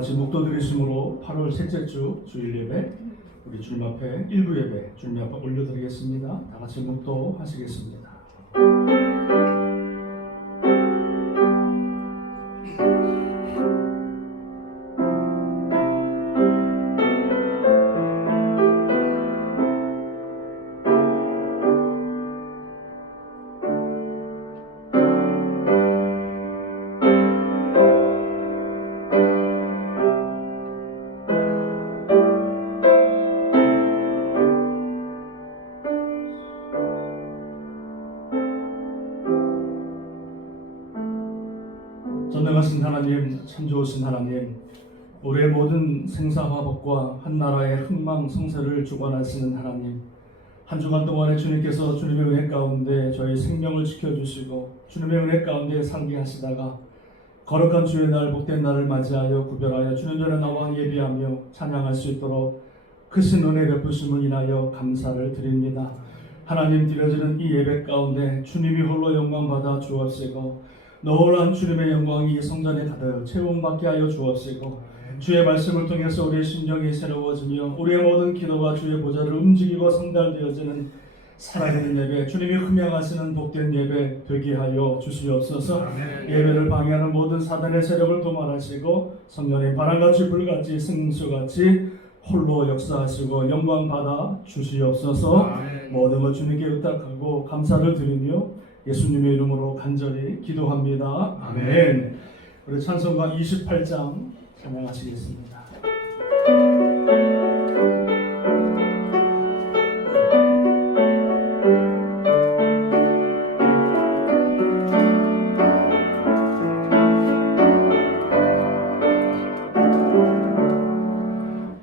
같이 묵도드리심으로 8월 셋째 주 주일 예배, 우리 주님 앞에 일부 예배 주님 앞에 올려드리겠습니다. 다 같이 묵도하시겠습니다. 전능하신 하나님, 참 좋으신 하나님, 우리의 모든 생사화복과 한나라의 흥망성쇠를 주관하시는 하나님, 한 주간 동안에 주님께서 주님의 은혜 가운데 저희 생명을 지켜주시고 주님의 은혜 가운데 살게 하시다가 거룩한 주의 날, 복된 날을 맞이하여 구별하여 주님 전에 나와 예비하며 찬양할 수 있도록 크신 은혜 베푸심을 인하여 감사를 드립니다. 하나님, 드려지는 이 예배 가운데 주님이 홀로 영광받아 주옵시고 놀라운 주님의 영광이 이 성전에 가득 채움받게 하여 주옵시고 주의 말씀을 통해서 우리의 심령이 새로워지며 우리의 모든 기도가 주의 보좌를 움직이고 상달되어지는 살아있는 예배, 주님이 흠양하시는 복된 예배 되게 하여 주시옵소서. 예배를 방해하는 모든 사단의 세력을 도말하시고 성령의 바람같이 불같이 승수같이 홀로 역사하시고 영광 받아 주시옵소서. 모든 것 주님께 의탁하고 감사를 드리며 예수님의 이름으로 간절히 기도합니다. 아멘. 우리 찬송가 28장 찬양하시겠습니다.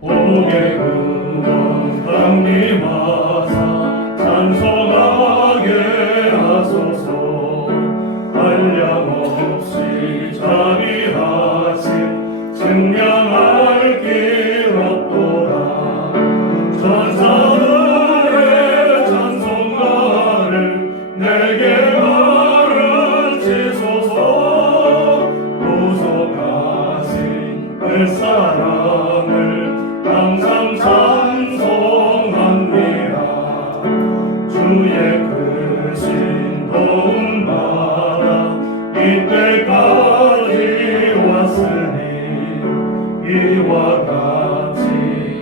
오게 구원 강림하사 찬송하게 하소서. 한량없이 자비하신 증량할 길 없도다. 천사들의 찬송가를 내게 가르치소서. 구속하신 그 사랑을 항상 찬송합니다. 주의 크신 도움 받아 이때까지 왔으니 이와 같이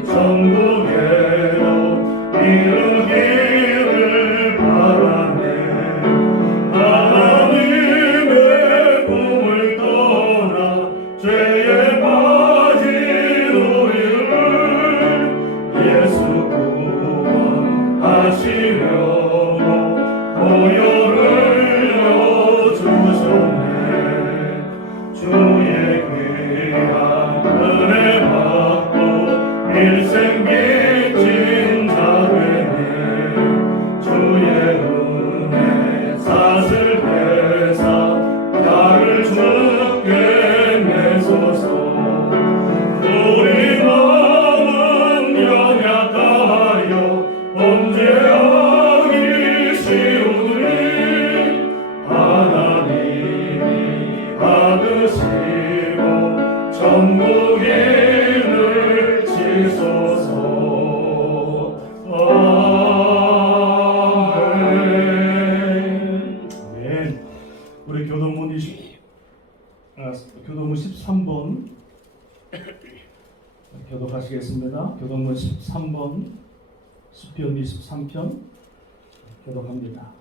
천국에로 이르기를 바라네. 하나님의 꿈을 떠나 죄에 빠진 우리를 예수 구원하시려고 보혈을 주셨네. 주의 귀한 은혜 받고 일생 빚진 자되네. 주의 은혜 사슬 회사 나를 주께 내소서. 우리 마음은 연약하여 범죄하기 쉬우니 하나님이 받으시고 천국인을 치소서. 아멘. 아멘. 우리 교도문 13번 교독하시겠습니다. 교도문 13번 시편 23편 교독합니다.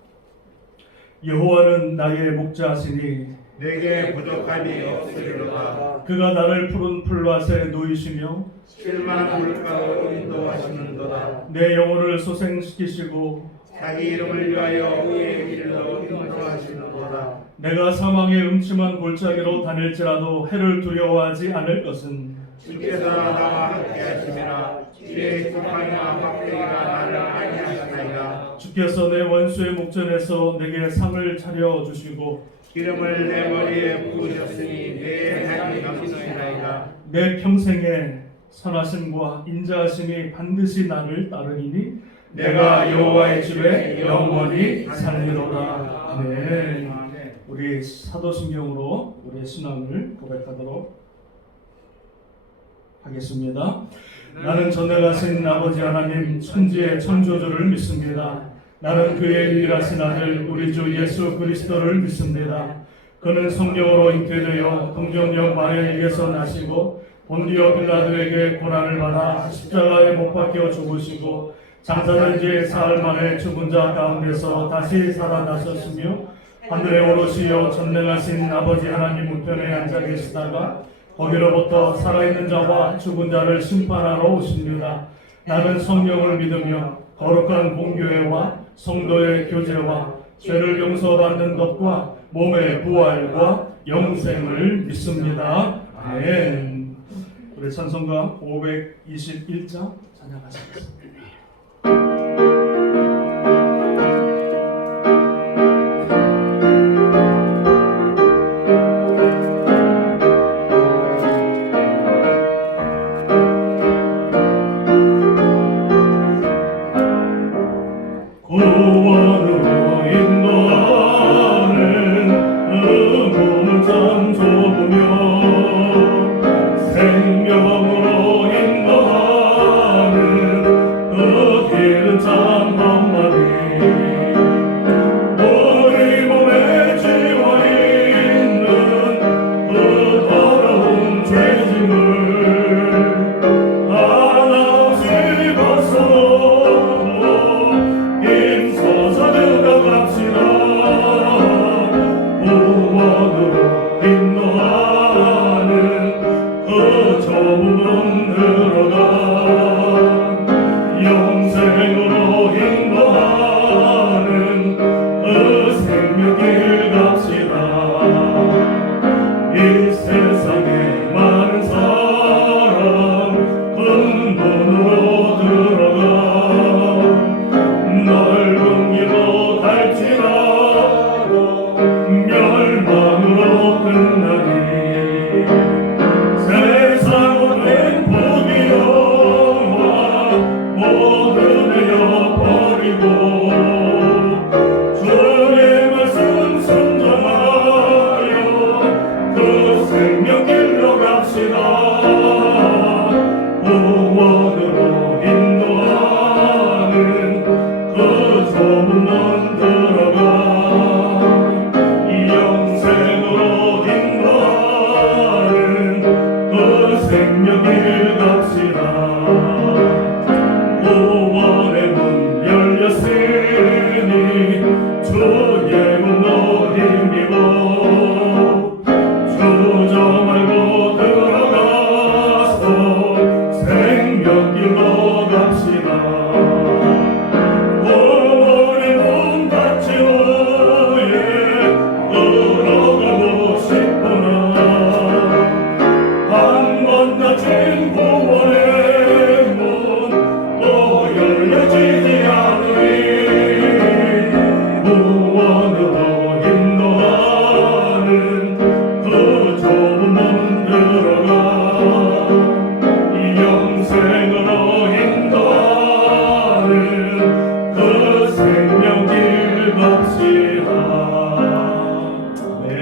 여호와는 나의 목자시니 내게 부족함이 없으리로다. 그가 나를 푸른 풀밭에 누이시며 실만 물가로 인도하시는도다. 내 영혼을 소생시키시고 자기 이름을 위하여 의의 길로 인도하시는도다. 내가 사망의 음침한 골짜기로 다닐지라도 해를 두려워하지 않을 것은 주께서 나와 함께 하심이라. 주의 구판과 막대기가 나를 안위하시나이다. 주께서 내 원수의 목전에서 내게 상을 차려주시고 기름을 내 머리에 부으셨으니 내 향이 넘치나이다. 내 평생에 선하심과 인자하심이 반드시 나를 따르리니 내가 여호와의 집에 영원히 살리로다. 아멘. 우리 사도신경으로 우리의 신앙을 고백하도록 하겠습니다. 나는 전능하신 아버지 하나님 천지의 창조주를 믿습니다. 나는 그의 유일하신 아들 우리 주 예수 그리스도를 믿습니다. 그는 성령으로 잉태되어 동정녀 마리아에게서 나시고 본디오 빌라도에게 고난을 받아 십자가에 못 박혀 죽으시고 장사된 지 사흘 만에 죽은 자 가운데서 다시 살아나셨으며 하늘에 오르시어 전능하신 아버지 하나님 우편에 앉아 계시다가 거기로부터 살아있는 자와 죽은 자를 심판하러 오십니다. 나는 성령을 믿으며 거룩한 공교회와 성도의 교제와 죄를 용서받는 것과 몸의 부활과 영생을 믿습니다. 아멘. 우리 찬송가 521장 찬양하시겠습니다. 구원으로 인도하는 몸은 참 좁으며 생명으로 인도하는 그 길은 참 험하니 우리 몸에 지워 있는 그 더러운 죄짐을 하나없이 벗어놓고 힘써서 들어갑시다. 구원으로 인도하는 그 좁은 문 들어가 영생으로 인도하는 그 생명길 갑시다. 이 세상에 많은 사람 큰 문으로 들어가 넓은 길로 갈지라도 멸망으로 끝나니 세상 얻는 부귀영화 모든 내어버리고 주의 말씀 순종하여 그 생명길로 갑시다. 구원으로 인도하는 그 좁은 문 들어가 영생으로 인도하는 그 생명길 갑시다. 구원의 문 열렸으니 주의 문으로 힘입어 주저 말고 들어가서 생명길로 갑시다. 구원의 문 닫힌 후에 들어가고 싶구나. 한 번 닫힌 구원의 문 또 열려지지 않으리. 구원으로 인도하는 그 좁은 문 들어가 영생으로 인도하는 그 생명길 갑시다. 아멘.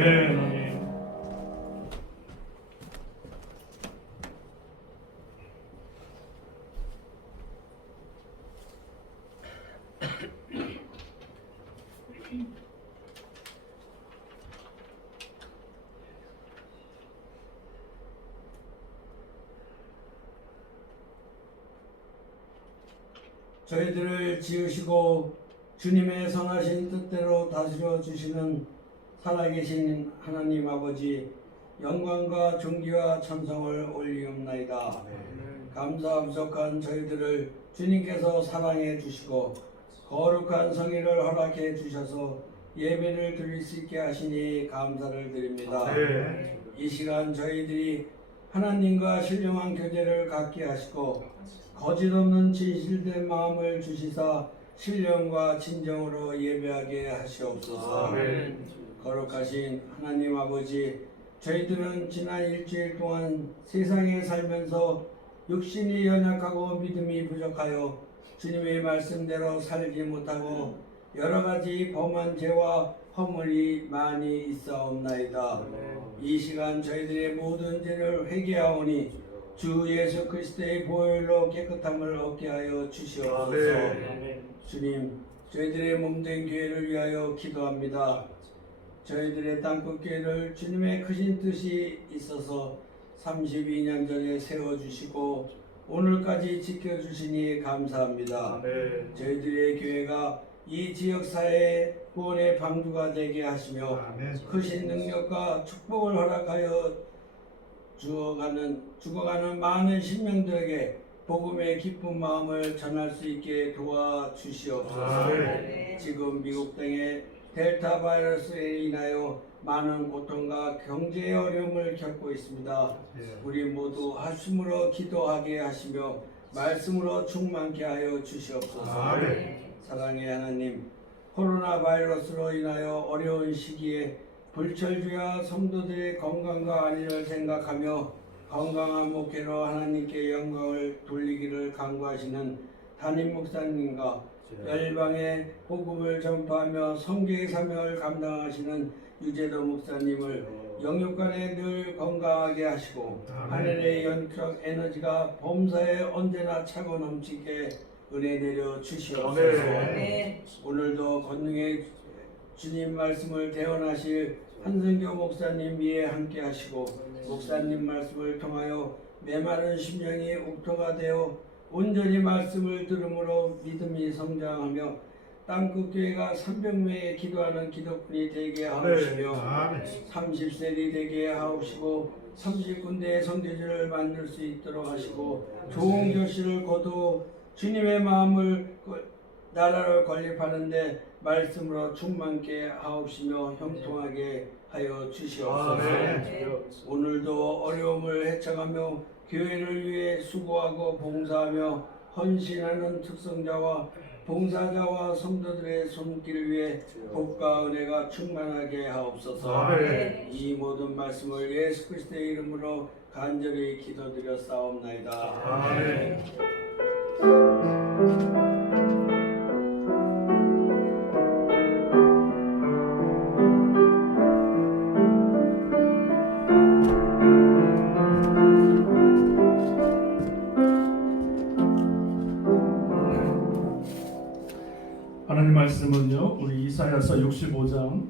저희들을 지으시고 주님의 선하신 뜻대로 다스려 주시는 살아계신 하나님 아버지, 영광과 존귀와 찬송을 올리옵나이다. 감사 부족한 저희들을 주님께서 사랑해 주시고 거룩한 성의를 허락해 주셔서 예배를 드릴 수 있게 하시니 감사를 드립니다. 이 시간 저희들이 하나님과 신령한 교제를 갖게 하시고 거짓 없는 진실된 마음을 주시사 신령과 진정으로 예배하게 하시옵소서. 아멘. 거룩하신 하나님 아버지, 저희들은 지난 일주일 동안 세상에 살면서 육신이 연약하고 믿음이 부족하여 주님의 말씀대로 살지 못하고 여러 가지 범한 죄와 허물이 많이 있사옵나이다. 이 시간 저희들의 모든 죄를 회개하오니 주 예수 그리스도의 보혈로 깨끗함을 얻게 하여 주시옵소서. 주님, 저희들의 몸된 교회를 위하여 기도합니다. 저희들의 땅끝 교회를 주님의 크신 뜻이 있어서 32년 전에 세워주시고 오늘까지 지켜주시니 감사합니다. 저희들의 교회가 이 지역사회의 구원의 방주가 되게 하시며 크신 능력과 축복을 허락하여 죽어가는 많은 신명들에게 복음의 기쁜 마음을 전할 수 있게 도와주시옵소서. 지금 미국 땅에 델타 바이러스에 인하여 많은 고통과 경제의 어려움을 겪고 있습니다. 우리 모두 합심으로 기도하게 하시며 말씀으로 충만케 하여 주시옵소서. 사랑의 하나님, 코로나 바이러스로 인하여 어려운 시기에 불철주야 성도들의 건강과 안위를 생각하며 건강한 목회로 하나님께 영광을 돌리기를 간구하시는 담임 목사님과 열방의 복음을 전파하며 선교의 사명을 감당하시는 유재도 목사님을 영육간에 늘 건강하게 하시고 하늘의 영적 에너지가 범사에 언제나 차고 넘치게 은혜 내려 주시옵소서. 오늘도 권능의 주님 말씀을 대언하실 한성교 목사님 위에 함께 하시고 목사님 말씀을 통하여 메마른 심령이 옥토가 되어 온전히 말씀을 들음으로 믿음이 성장하며 땅끝 교회가 300명에 기도하는 기독군이 되게 하옵시며 30세리 되게 하옵시고 30군데의 성교지를 만들 수 있도록 하시고 좋은 교실을 거두어 주님의 마음을 나라를 건립하는데 말씀으로 충만케 하옵시며 형통하게 하여 주시옵소서. 오늘도 어려움을 헤쳐가며 교회를 위해 수고하고 봉사하며 헌신하는 특성자와 봉사자와 성도들의 손길 위에 복과 은혜가 충만하게 하옵소서. 이 모든 말씀을 예수 그리스도의 이름으로 간절히 기도드려 싸움나이다. 하나님 말씀은요, 우리 이사야서 65장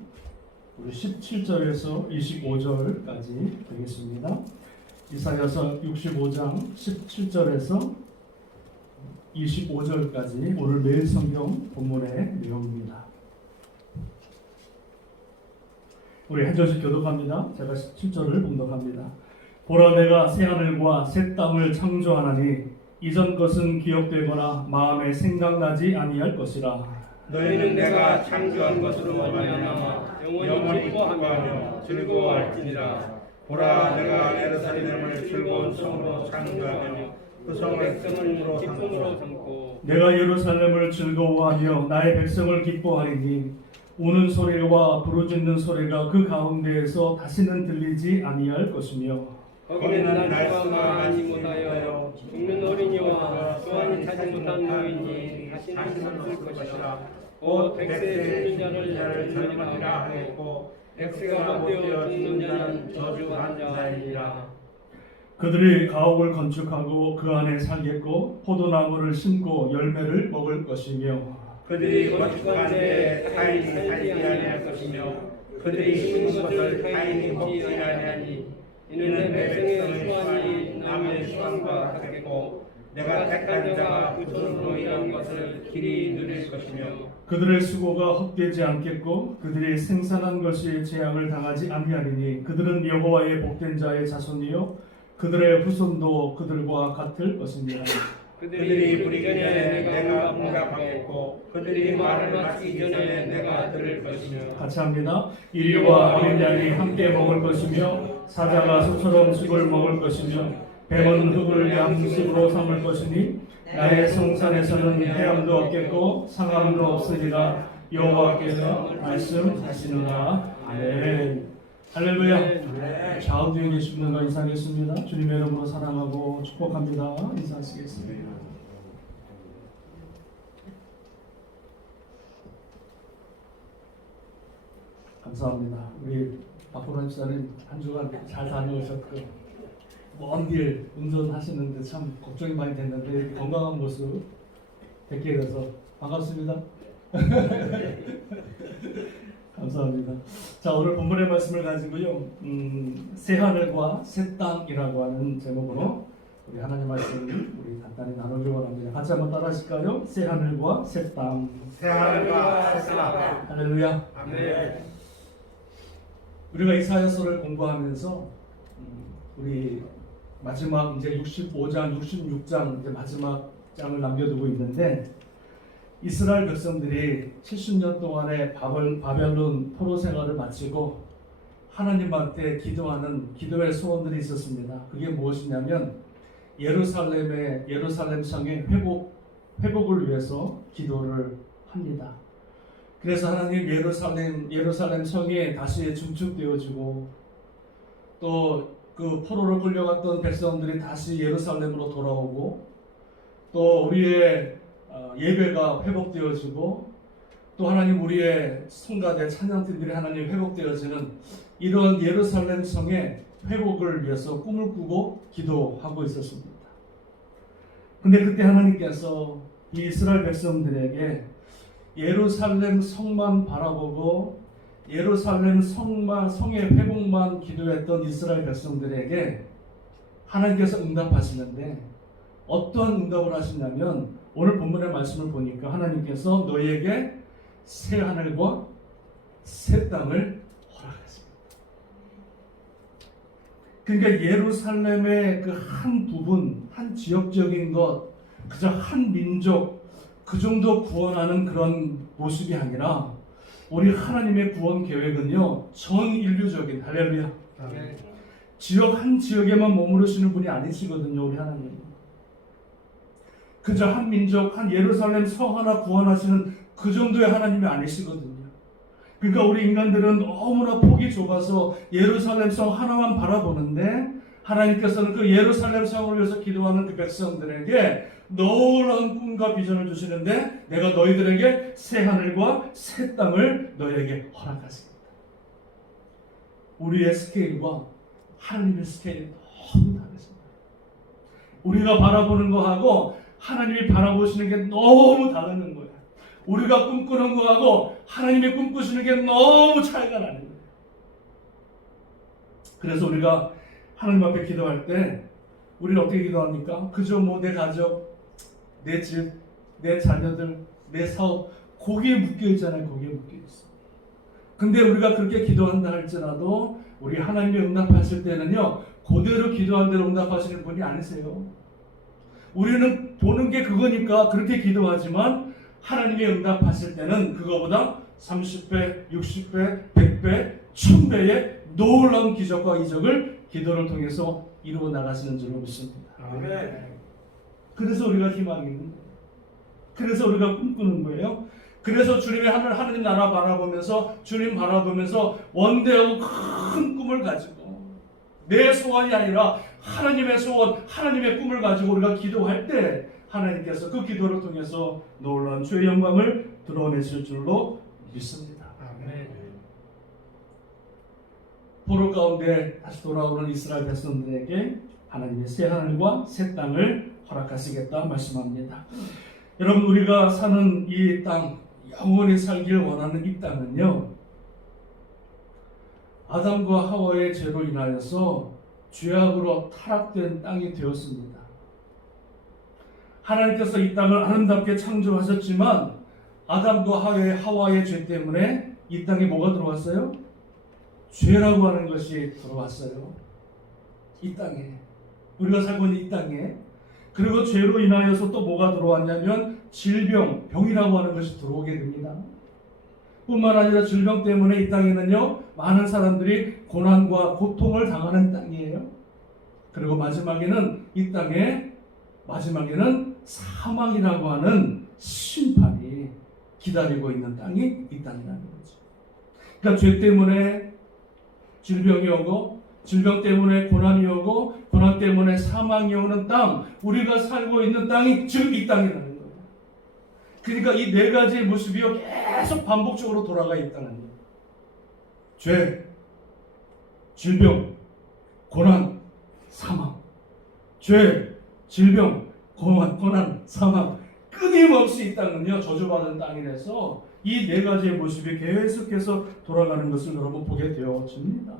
우리 17절에서 25절까지 되겠습니다. 이사야서 65장 17절에서 25절까지 오늘 매일 성경 본문의 내용입니다. 우리 한 절씩 교독합니다. 제가 17절을 봉독합니다. 보라, 내가 새 하늘과 새 땅을 창조하나니 이전 것은 기억되거나 마음에 생각나지 아니할 것이라. 너희는 내가 창조한 것으로 말미암아 영원히 기뻐하며 즐거워할지니라. 보라, 내가 예루살렘을 즐거운 성으로 창조하며 그 성을 백성으로 삼고 내가 예루살렘을 즐거워하며 나의 백성을 기뻐하리니 우는 소리와 부르짖는 소리가 그 가운데에서 다시는 들리지 아니할 것이며 거기는 날씨가 하지 못하여 죽는 어린이와 소환이 타지 못한 노인이 다시는 없을 것이라. 곧 백세에 죽는 자를 살리라 하였고 백세가 못되어 죽는 자는 저주한 자이니라. 그들이 가옥을 건축하고 그 안에 살겠고 포도나무를 심고 열매를 먹을 것이며 그들이 건축한 데에 타인이 살지 아니할 것이며 그들이 심은 것을 타인이 먹지 아니하니 이는 내 백성의 수완이 남의 수완과 같겠고 내가 택한 자가 그 손으로 일한 것을 길이 누릴 것이며 그들의 수고가 헛되지 않겠고 그들이 생산한 것이 재앙을 당하지 아니하리니 그들은 여호와의 복된 자의 자손이요 그들의 후손도 그들과 같을 것입니다. 그들이 부르기 전에 내가 응답하겠고 그들이 말을 마치기 전에 내가 들을 것이며. 같이 합니다. 이리와 어린 양이 함께 먹을 것이며 사자가 소처럼 숲을 먹을 것이며 뱀은 흙을 양식으로 삼을 것이니 나의 성산에서는 해함도 없겠고 상함도 없으리라. 여호와께서 말씀하시느라. 아멘. 할렐루야. 좌우 뒤에 계신 분과 인사하겠습니다. 주님의 이름으로 사랑하고 축복합니다. 인사하시겠습니다. 감사합니다. 우리 박보람 집사님 한 주간 잘 다녀오셨고 먼 길 운전하시는데 참 걱정이 많이 됐는데 이렇게 건강한 모습 뵙게 돼서 반갑습니다. 감사합니다. 자, 오늘 본문의 말씀을 가지고요, 새 하늘과 새 땅이라고 하는 제목으로 우리 하나님 말씀을 우리 간단히 나누길 원합니다. 같이 한번 따라하실까요? 새 하늘과 새 땅. 새 하늘과 새 땅. 할렐루야. 아멘. 우리가 이사야서를 공부하면서 우리 마지막 이제 65장, 66장 이제 마지막 장을 남겨두고 있는데, 이스라엘 백성들이 70년 동안의 바벨론 포로 생활을 마치고 하나님한테 기도하는 기도의 소원들이 있었습니다. 그게 무엇이냐면 예루살렘 성의 회복을 위해서 기도를 합니다. 그래서 하나님 예루살렘 성이 다시 중축되어지고, 또 그 포로로 끌려갔던 백성들이 다시 예루살렘으로 돌아오고, 또 우리의 예배가 회복되어지고, 또 하나님 우리의 성가대 찬양팀들이 하나님 회복되어지는 이런 예루살렘 성의 회복을 위해서 꿈을 꾸고 기도하고 있었습니다. 근데 그때 하나님께서 이 이스라엘 백성들에게 예루살렘 성만 바라보고 예루살렘 성의 회복만 기도했던 이스라엘 백성들에게 하나님께서 응답하시는데, 어떤 응답을 하시냐면 오늘 본문의 말씀을 보니까 하나님께서 너희에게 새 하늘과 새 땅을 허락하십니다. 그러니까 예루살렘의 그 한 부분, 한 지역적인 것, 그저 한 민족 그 정도 구원하는 그런 모습이 아니라 우리 하나님의 구원 계획은요, 전 인류적인, 할렐루야, 지역 한 지역에만 머무르시는 분이 아니시거든요. 우리 하나님 그저 한 민족, 한 예루살렘 성 하나 구원하시는 그 정도의 하나님이 아니시거든요. 그러니까 우리 인간들은 너무나 폭이 좁아서 예루살렘 성 하나만 바라보는데, 하나님께서는 그 예루살렘 성을 위해서 기도하는 그 백성들에게 놀라운 꿈과 비전을 주시는데, 내가 너희들에게 새 하늘과 새 땅을 너희에게 허락하십니다. 우리의 스케일과 하나님의 스케일이 너무 다르습니다. 우리가 바라보는 거하고 하나님이 바라보시는 게 너무 다른 거예요. 우리가 꿈꾸는 거하고 하나님이 꿈꾸시는 게 너무 차이가 나는 거예요. 그래서 우리가 하나님 앞에 기도할 때 우리는 어떻게 기도합니까? 그저 내 가족, 내 집, 내 자녀들, 내 사업, 거기에 묶여있잖아요. 거기에 묶여있어. 근데 우리가 그렇게 기도한다 할지라도 우리 하나님이 응답하실 때는요, 그대로 기도한 대로 응답하시는 분이 아니세요. 우리는 보는 게 그거니까 그렇게 기도하지만, 하나님이 응답하실 때는 그거보다 30배, 60배, 100배, 1000배의 놀라운 기적과 이적을 기도를 통해서 이루어 나가시는 줄로 믿습니다. 아멘. 그래서 우리가 희망이 있는 거예요. 그래서 우리가 꿈꾸는 거예요. 그래서 주님의 하나님 나라 바라보면서, 주님 바라보면서 원대하고 큰 꿈을 가지고, 내 소원이 아니라 하나님의 소원, 하나님의 꿈을 가지고 우리가 기도할 때 하나님께서 그 기도를 통해서 놀라운 주의 영광을 드러내실 줄로 믿습니다. 아멘. 포로 가운데 다시 돌아오는 이스라엘 백성들에게 하나님의 새 하늘과 새 땅을 허락하시겠다 말씀합니다. 여러분, 우리가 사는 이 땅, 영원히 살길 원하는 이 땅은요, 아담과 하와의 죄로 인하여서 죄악으로 타락된 땅이 되었습니다. 하나님께서 이 땅을 아름답게 창조하셨지만 아담과 하와의 죄 때문에 이 땅에 뭐가 들어왔어요? 죄라고 하는 것이 들어왔어요. 이 땅에, 우리가 살고 있는 이 땅에. 그리고 죄로 인하여서 또 뭐가 들어왔냐면 질병, 병이라고 하는 것이 들어오게 됩니다. 뿐만 아니라 질병 때문에 이 땅에는요, 많은 사람들이 고난과 고통을 당하는 땅이에요. 그리고 마지막에는 이 땅에 사망이라고 하는 심판이 기다리고 있는 땅이 이 땅이라는 거죠. 그러니까 죄 때문에 질병이 오고, 질병 때문에 고난이 오고, 고난 때문에 사망이 오는 땅, 우리가 살고 있는 땅이 지금 이 땅이라는 거예요. 그러니까 이 네 가지의 모습이요, 계속 반복적으로 돌아가 있다는 거예요. 죄, 질병, 고난, 사망. 죄, 질병, 고난, 사망 끊임없이 이 땅은요 저주받은 땅이라서 이 네 가지의 모습이 계속해서 돌아가는 것을 여러분 보게 되어집니다.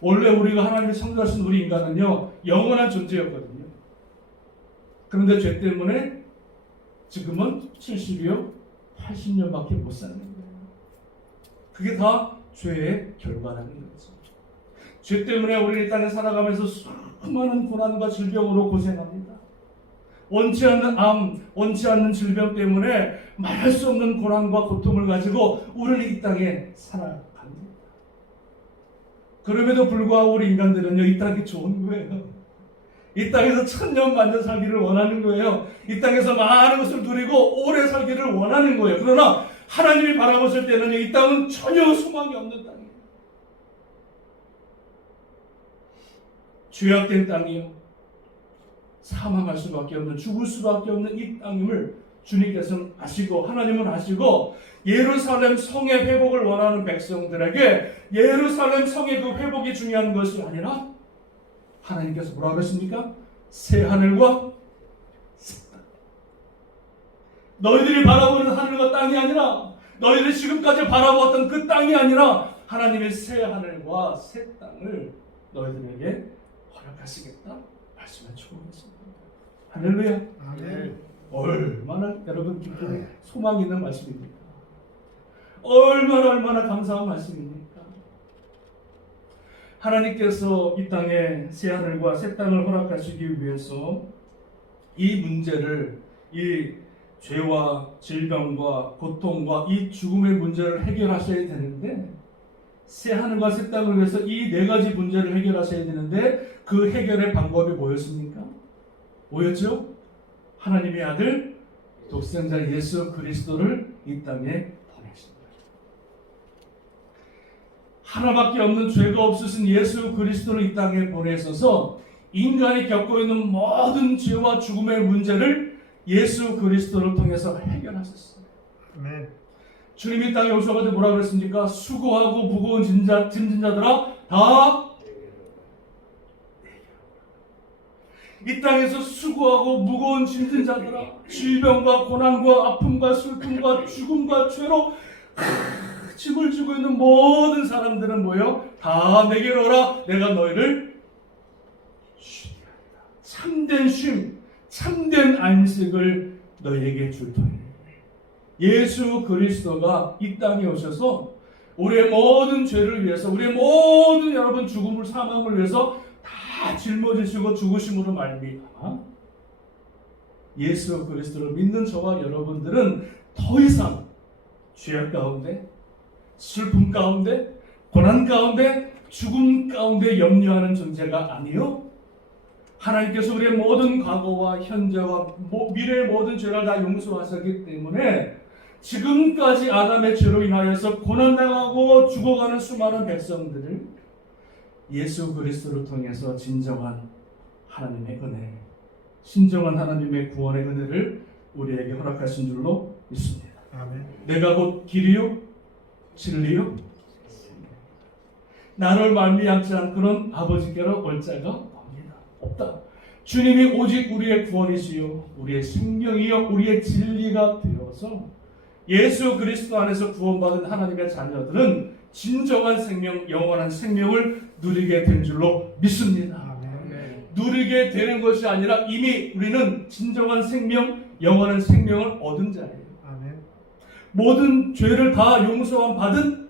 원래 우리가 하나님이 창조하신 우리 인간은요 영원한 존재였거든요. 그런데 죄 때문에 지금은 70이요 80년밖에 못 사는 거예요. 그게 다 죄의 결과라는 거죠. 죄 때문에 우리 이 땅에 살아가면서 수많은 고난과 질병으로 고생합니다. 원치 않는 암, 원치 않는 질병 때문에 말할 수 없는 고난과 고통을 가지고 우리는 이 땅에 살아갑니다. 그럼에도 불구하고 우리 인간들은요 이 땅이 좋은 거예요. 이 땅에서 천년 만년 살기를 원하는 거예요. 이 땅에서 많은 것을 누리고 오래 살기를 원하는 거예요. 그러나 하나님이 바라보실 때는 이 땅은 전혀 소망이 없는 땅이에요. 죄악된 땅이요. 사망할 수밖에 없는, 죽을 수밖에 없는 이 땅임을 주님께서는 아시고 하나님은 아시고 예루살렘 성의 회복을 원하는 백성들에게 예루살렘 성의 그 회복이 중요한 것이 아니라 하나님께서 뭐라고 했습니까? 새 하늘과 새 땅. 너희들이 바라보는 하늘과 땅이 아니라 너희들이 지금까지 바라보았던 그 땅이 아니라 하나님의 새 하늘과 새 땅을 너희들에게 허락하시겠다 말씀해 주고 계십니다. 할렐루야. 아멘. 얼마나 여러분 기쁨 소망 있는 말씀입니까? 얼마나 감사한 말씀입니까? 하나님께서 이 땅에 새 하늘과 새 땅을 허락하시기 위해서 이 문제를, 이 죄와 질병과 고통과 이 죽음의 문제를 해결하셔야 되는데, 새 하늘과 새 땅을 위해서 이 네 가지 문제를 해결하셔야 되는데 그 해결의 방법이 뭐였습니까? 뭐였죠? 하나님의 아들 독생자 예수 그리스도를 이 땅에 보내신 거예요. 하나밖에 없는 죄가 없으신 예수 그리스도를 이 땅에 보내셔서 인간이 겪고 있는 모든 죄와 죽음의 문제를 예수 그리스도를 통해서 해결하셨어요. 아멘. 주님이 땅에 오셔가지고 뭐라 그랬습니까? 수고하고 무거운 짐진 자들아 다 이 땅에서 수고하고 무거운 짐진 자들아, 질병과 고난과 아픔과 슬픔과 죽음과 죄로 짐을 지고 있는 모든 사람들은 뭐예요? 다 내게로 오라. 내가 너희를 쉬게 하리라. 참된 쉼, 참된 안식을 너희에게 줄 터이니. 예수 그리스도가 이 땅에 오셔서 우리의 모든 죄를 위해서, 우리의 모든 여러분 죽음을, 사망을 위해서 다 짊어지시고 죽으심으로 말미암아 예수 그리스도를 믿는 저와 여러분들은 더 이상 죄악 가운데, 슬픔 가운데, 고난 가운데, 죽음 가운데 염려하는 존재가 아니요, 하나님께서 우리의 모든 과거와 현재와 미래의 모든 죄를 다 용서하셨기 때문에 지금까지 아담의 죄로 인하여서 고난당하고 죽어가는 수많은 백성들을 예수 그리스도를 통해서 진정한 하나님의 은혜, 신정한 하나님의 구원의 은혜를 우리에게 허락하신 줄로 믿습니다. 아멘. 내가 곧 길이요 진리요 나를 말미암지 않고는 아버지께로 올 자가 없다. 주님이 오직 우리의 구원이시요 우리의 생명이요 우리의 진리가 되어서 예수 그리스도 안에서 구원받은 하나님의 자녀들은 진정한 생명, 영원한 생명을 누리게 된 줄로 믿습니다. 아멘. 누리게 되는 것이 아니라 이미 우리는 진정한 생명, 영원한 생명을 얻은 자예요. 아멘. 모든 죄를 다 용서함 받은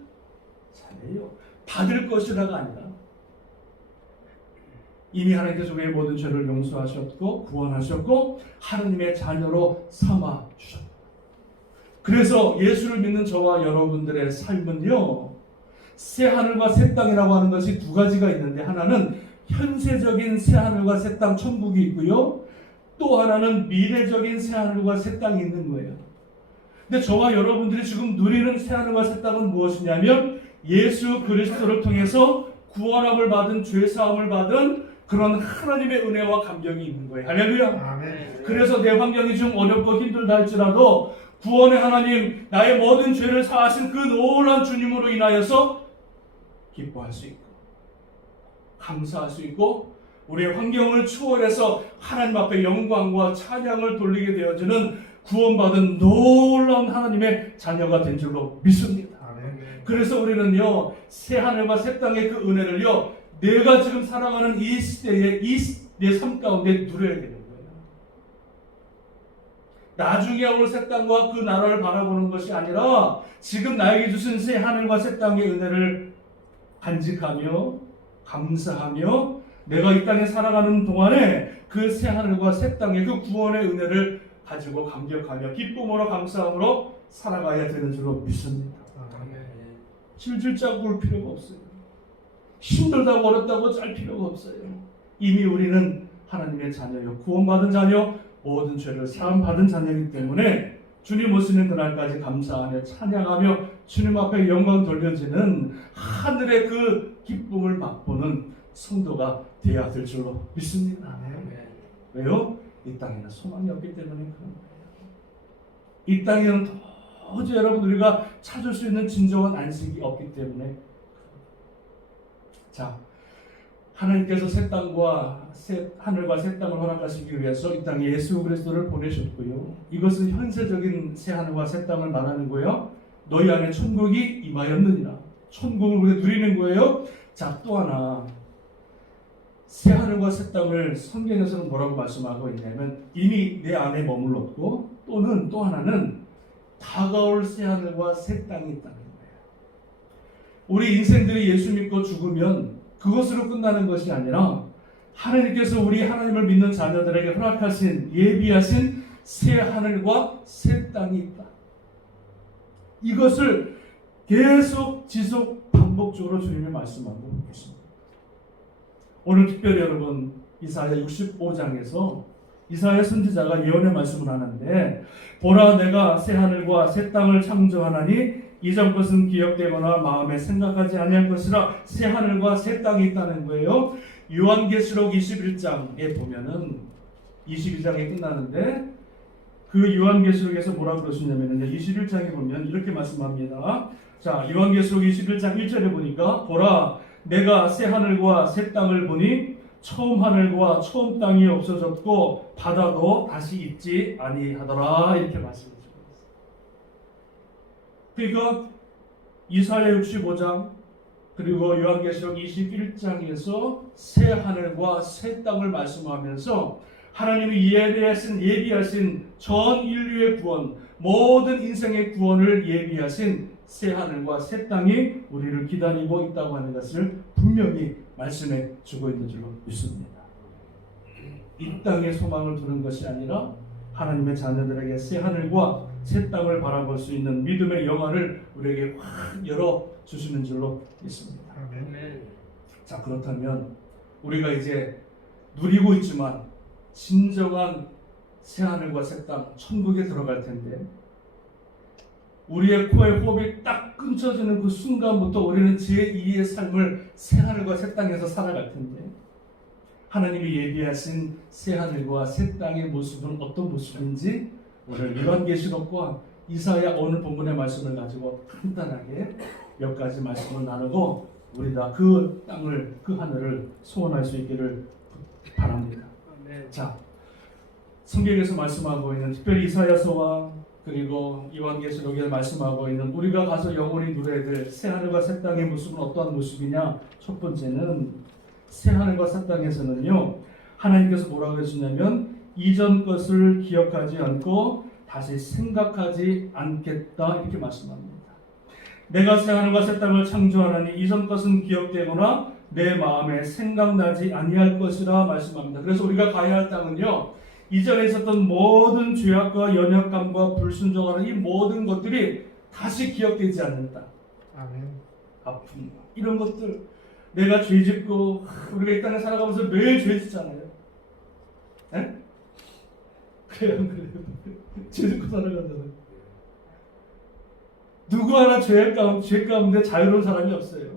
자예요. 받을 것이라가 아니라 이미 하나님께서 우리의 모든 죄를 용서하셨고 구원하셨고 하나님의 자녀로 삼아 주셨다. 그래서 예수를 믿는 저와 여러분들의 삶은요, 새 하늘과 새 땅이라고 하는 것이 두 가지가 있는데, 하나는 현세적인 새 하늘과 새 땅 천국이 있고요, 또 하나는 미래적인 새 하늘과 새 땅이 있는 거예요. 근데 저와 여러분들이 지금 누리는 새 하늘과 새 땅은 무엇이냐면 예수 그리스도를 통해서 구원함을 받은, 죄사함을 받은 그런 하나님의 은혜와 감격이 있는 거예요. 할렐루야. 아멘. 그래서 내 환경이 좀 어렵고 힘들다 할지라도 구원의 하나님, 나의 모든 죄를 사하신 그 놀라운 주님으로 인하여서 기뻐할 수 있고 감사할 수 있고 우리의 환경을 초월해서 하나님 앞에 영광과 찬양을 돌리게 되어지는 구원받은 놀라운 하나님의 자녀가 된 줄로 믿습니다. 그래서 우리는요, 새 하늘과 새 땅의 그 은혜를요, 내가 지금 살아가는 이 시대에 이 내 삶 가운데 누려야 되는 거예요. 나중에 올 새 땅과 그 나라를 바라보는 것이 아니라 지금 나에게 주신 새 하늘과 새 땅의 은혜를 간직하며 감사하며 내가 이 땅에 살아가는 동안에 그 새 하늘과 새 땅의 그 구원의 은혜를 가지고 감격하며 기쁨으로 감사함으로 살아가야 되는 줄로 믿습니다. 질질 짜고 올 필요가 없어요. 힘들다고 어렵다고 짤 필요가 없어요. 이미 우리는 하나님의 자녀요, 구원받은 자녀, 모든 죄를 사함받은 자녀이기 때문에 주님 오시는 그날까지 감사하며 찬양하며 주님 앞에 영광 돌려지는 하늘의 그 기쁨을 맛보는 성도가 되어야 될 줄로 믿습니다. 왜요? 이 땅에는 소망이 없기 때문에 그런 거예요. 이 땅에는 도저히 여러분 우리가 찾을 수 있는 진정한 안식이 없기 때문에. 자, 하나님께서 새 땅과 새 하늘과 새 땅을 허락하시기 위해서 이 땅에 예수 그리스도를 보내셨고요. 이것은 현세적인 새 하늘과 새 땅을 말하는 거예요. 너희 안에 천국이 임하였느니라. 천국을 우리가 누리는 거예요. 자, 또 하나 새 하늘과 새 땅을 성경에서는 뭐라고 말씀하고 있냐면 이미 내 안에 머물렀고 또는 또 하나는 다가올 새 하늘과 새 땅이 있다는 거예요. 우리 인생들이 예수 믿고 죽으면 그것으로 끝나는 것이 아니라 하나님께서 우리 하나님을 믿는 자녀들에게 허락하신 예비하신 새 하늘과 새 땅이 있다. 이것을 계속 지속 반복적으로 주님이 말씀하고 계십니다. 오늘 특별히 여러분 이사야 65장에서 이사야 선지자가 예언의 말씀을 하는데 보라 내가 새 하늘과 새 땅을 창조하나니 이전 것은 기억되거나 마음에 생각하지 아니할 것이라 새 하늘과 새 땅이 있다는 거예요. 요한계시록 21장에 보면은 22장이 끝나는데 그 요한계시록에서 뭐라고 그러시냐면요 21장에 보면 이렇게 말씀합니다. 자, 요한계시록 21장 1절에 보니까 보라 내가 새 하늘과 새 땅을 보니 처음 하늘과 처음 땅이 없어졌고 바다도 다시 있지 아니하더라 이렇게 말씀해 주고 있어요. 그러니까 이사야 65장 그리고 요한계시록 21장에서 새 하늘과 새 땅을 말씀하면서 하나님이 예비하신 전 인류의 구원, 모든 인생의 구원을 예비하신 새 하늘과 새 땅이 우리를 기다리고 있다고 하는 것을 분명히 말씀해 주고 있는 줄로 믿습니다. 이 땅에 소망을 두는 것이 아니라 하나님의 자녀들에게 새 하늘과 새 땅을 바라볼 수 있는 믿음의 영화를 우리에게 확 열어주시는 줄로 믿습니다. 자, 그렇다면 우리가 이제 누리고 있지만 진정한 새 하늘과 새 땅, 천국에 들어갈 텐데 우리의 코에 호흡이 딱 끊쳐지는 그 순간부터 우리는 제2의 삶을 새 하늘과 새 땅에서 살아갈 텐데 하나님이 예비하신 새 하늘과 새 땅의 모습은 어떤 모습인지 오늘 요한계시록과 이사야 오늘 본문의 말씀을 가지고 간단하게 몇 가지 말씀을 나누고 우리 다 그 땅을 그 하늘을 소원할 수 있기를 바랍니다. 자, 성경에서 말씀하고 있는 특별히 이사야서와 그리고 요한계시록에 말씀하고 있는 우리가 가서 영원히 누려야 될 새 하늘과 새 땅의 모습은 어떠한 모습이냐? 첫 번째는 새 하늘과 새 땅에서는요 하나님께서 뭐라고 그러시냐면 이전 것을 기억하지 않고 다시 생각하지 않겠다 이렇게 말씀합니다. 내가 새 하늘과 새 땅을 창조하나니 이전 것은 기억되거나 내 마음에 생각나지 아니할 것이라 말씀합니다. 그래서 우리가 가야 할 땅은요 이전에 있었던 모든 죄악과 연약감과 불순종하는 이 모든 것들이 다시 기억되지 않는다. 아멘. 아픔 이런 것들 내가 죄짓고 우리가 이 땅에 살아가면서 매일 죄짓잖아요. 에? 그래요, 그래요. 죄짓고 살아가잖아요. 누구 하나 죄 가운데 자유로운 사람이 없어요.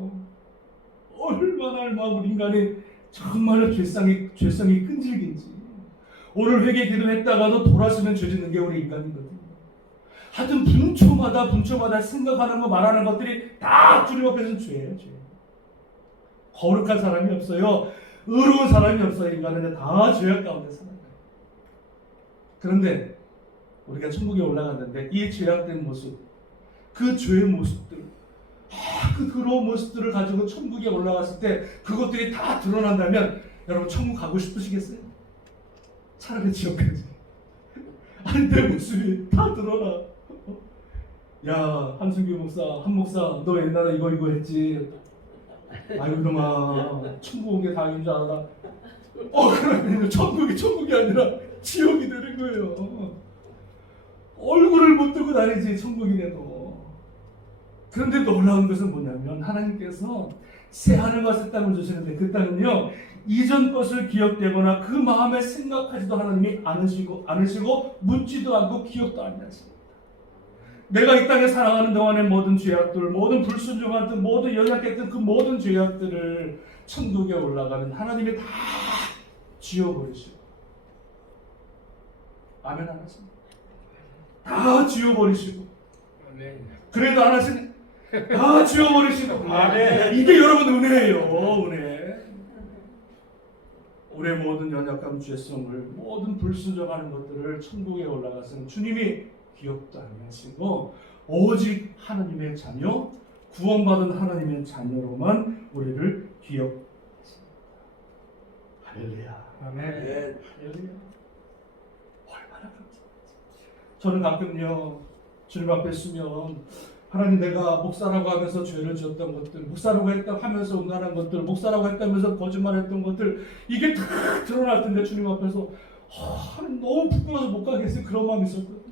얼마나 우리 인간이 정말로 죄성이 끈질긴지. 오늘 회개 기도했다가도 돌아서면 죄짓는 게 우리 인간이거든요. 하여튼 분초마다 생각하는 거 말하는 것들이 다 주님 앞에서는 죄예요. 죄. 거룩한 사람이 없어요. 의로운 사람이 없어요. 인간은 다 죄악 가운데 살아요. 그런데 우리가 천국에 올라갔는데 이 죄악된 모습, 그 죄의 모습들, 그 더러운 모습들을 가지고 천국에 올라갔을 때 그것들이 다 드러난다면 여러분 천국 가고 싶으시겠어요? 차라리 지옥 가지. 아니 내 모습이 다 드러나. 야 한승규 목사, 한 목사 너 옛날에 이거 했지. 아유 이놈아 천국 온 게 다행인 줄 알아. 그러면 천국이 아니라 지옥이 되는 거예요. 얼굴을 못 들고 다니지 천국이 돼도. 그런데 놀라운 것은 뭐냐면 하나님께서 새 하늘과 새 땅을 주시는데 그 땅은요 이전 것을 기억되거나 그 마음에 생각하지도 하나님이 않으시고 묻지도 않고 기억도 안 하십니다. 내가 이 땅에 살아가는 동안의 모든 죄악들, 모든 불순종한 모든 연약했던 그 모든 죄악들을 천국에 올라가면 하나님이 다 지워버리시고, 아멘 안 하십니까? 다 지워버리시고, 그래도 안 하시네. 다 지워버리시고, 아멘. 이게 여러분 은혜예요, 은혜. 우리의 모든 연약함, 죄성을, 모든 불순종하는 것들을 천국에 올라가서는 주님이 기억도 안 하시고 오직 하나님의 자녀, 구원받은 하나님의 자녀로만 우리를 기억하십니다. 할렐루야. 아멘. 할렐루야. 얼마나 감사합니다. 저는 가끔요 주님 앞에 서면 하나님 내가 목사라고 하면서 죄를 지었던 것들, 목사라고 했다 하면서 음란한 것들, 목사라고 했다면서 거짓말했던 것들 이게 다 드러날 텐데 주님 앞에서 하나님 너무 부끄러워서 못 가겠어요. 그런 마음이 있었거든요.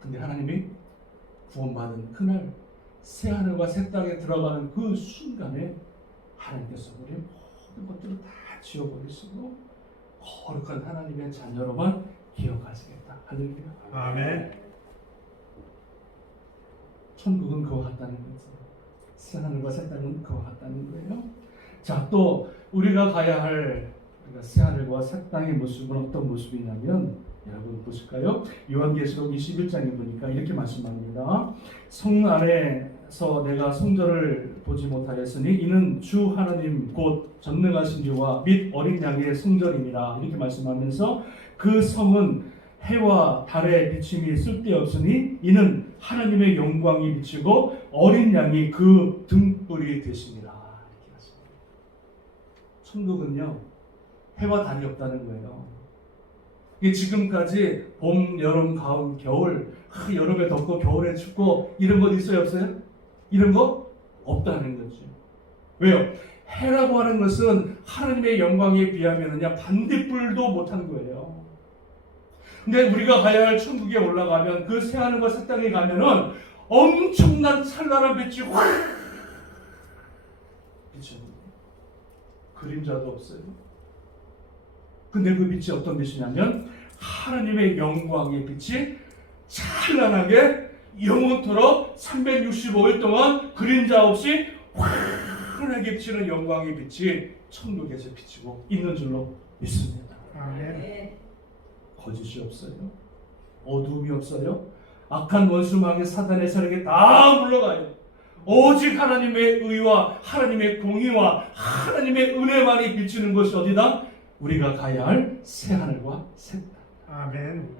근데 하나님이 구원받은 그날 새 하늘과 새 땅에 들어가는 그 순간에 하나님께서 우리 모든 것들을 다 지워버리시고 거룩한 하나님의 자녀로만 기억하시겠다. 할렐루야. 아멘. 천국은 그와 같다는 거죠. 새 하늘과 새 땅은 그와 같다는 거예요. 자, 또 우리가 가야 할 새 하늘과 새 땅의 모습은 어떤 모습이냐면 여러분 보실까요? 요한계시록 21장에 보니까 이렇게 말씀합니다. 성 안에서 내가 성전을 보지 못하였으니 이는 주 하나님 곧 전능하신 이와 및 어린 양의 성전이니라 이렇게 말씀하면서 그 성은 해와 달의 비침이 쓸데없으니 이는 하나님의 영광이 비치고 어린 양이 그 등불이 되시니라 이렇게 하십니다. 천국은요 해와 달이 없다는 거예요. 이게 지금까지 봄, 여름, 가을, 겨울, 여름에 덥고 겨울에 춥고 이런 거 있어요 없어요? 이런 거 없다는 거죠. 왜요? 해라고 하는 것은 하나님의 영광에 비하면 그냥 반딧불도 못한 거예요. 근데 우리가 가야 할 천국에 올라가면 그 새하늘과 새 땅에 가면은 엄청난 찬란한 빛이 확 비쳐요. 그림자도 없어요. 근데 그 빛이 어떤 빛이냐면 하나님의 영광의 빛이 찬란하게 영원토록 365일 동안 그림자 없이 환하게 비치는 영광의 빛이 천국에서 비치고 있는 줄로 믿습니다. 아멘. 거짓이 없어요. 어두움이 없어요. 악한 원수망의 사단의 세력이 다 물러가요. 오직 하나님의 의와 하나님의 공의와 하나님의 은혜만이 비치는 것이 어디다? 우리가 가야 할 새하늘과 새 땅. 아멘.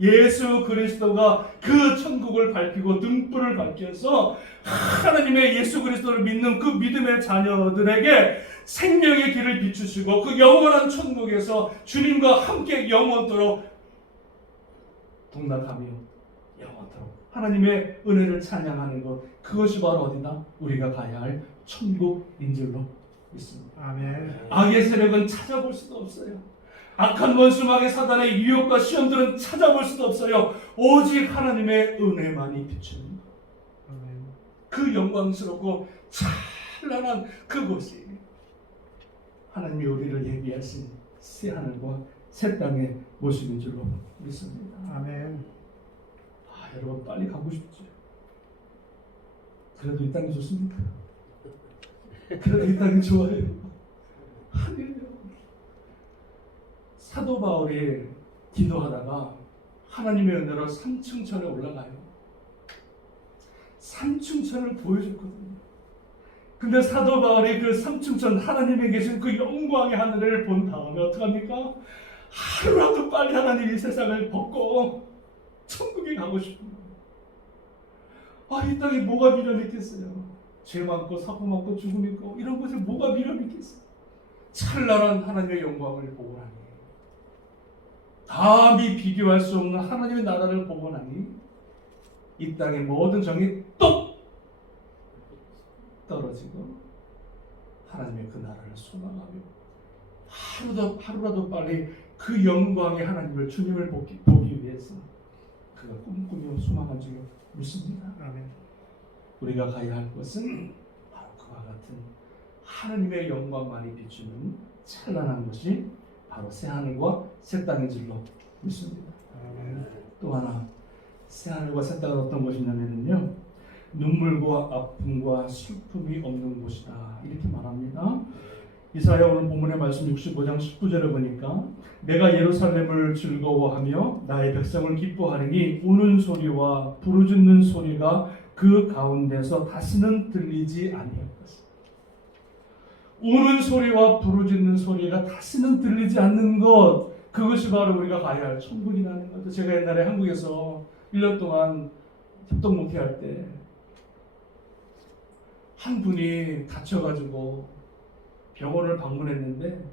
예수 그리스도가 그 천국을 밝히고 등불을 밝혀서 하나님의 예수 그리스도를 믿는 그 믿음의 자녀들에게 생명의 길을 비추시고 그 영원한 천국에서 주님과 함께 영원토록 동락하며 영원토록 하나님의 은혜를 찬양하는 것, 그것이 바로 어디다? 우리가 가야 할 천국인 줄로 있습니다. 아멘. 악의 세력은 찾아볼 수도 없어요. 악한 원수막의 사단의 유혹과 시험들은 찾아볼 수도 없어요. 오직 하나님의 은혜만이 비추는 것. 아멘. 그 영광스럽고 찬란한 그곳이 하나님이 우리를 예비하신 새 하늘과 새 땅의 모습인 줄로 믿습니다. 아멘. 여러분 빨리 가고 싶죠. 그래도 이 땅이 좋습니까? 그래도 이 땅이 좋아요. 할렐루야. 사도 바울이 기도하다가 하나님의 은혜로 삼층천에 올라가요. 삼층천을 보여줬거든요. 그 근데 사도 바울이 그 삼층천 하나님에 계신 그 영광의 하늘을 본 다음에 어떡합니까? 하루라도 빨리 하나님이 세상을 벗고 천국에 가고 싶은 거예요. 이 땅에 뭐가 미련 있겠어요? 죄 많고 사고 많고 죽음 있고 이런 곳에 뭐가 미련 있겠어요? 찬란한 하나님의 영광을 보고 나니, 감히 비교할 수 없는 하나님의 나라를 보고 나니 이 땅의 모든 정이 뚝 떨어지고 하나님의 그 나라를 소망하며 하루라도 빨리 그 영광의 하나님을, 주님을 보기 위해서 그가 꿈꾸며 소망한 줄로 믿습니다. 우리가 가야 할 것은 바로 그와 같은 하나님의 영광만이 비추는 찬란한 것이 바로 새하늘과 새 땅인 줄로 믿습니다. 또 하나, 새하늘과 새 땅은 어떤 곳이냐면요, 눈물과 아픔과 슬픔이 없는 곳이다, 이렇게 말합니다. 이사야 오늘 본문의 말씀 65장 19절에 보니까 내가 예루살렘을 즐거워하며 나의 백성을 기뻐하리니 우는 소리와 부르짖는 소리가 그 가운데서 다시는 들리지 아니할 것이다. 우는 소리와 부르짖는 소리가 다시는 들리지 않는 것, 그것이 바로 우리가 가야 할 천국이라는 것도. 제가 옛날에 한국에서 1년 동안 협동 목회할 때 한 분이 다쳐가지고 병원을 방문했는데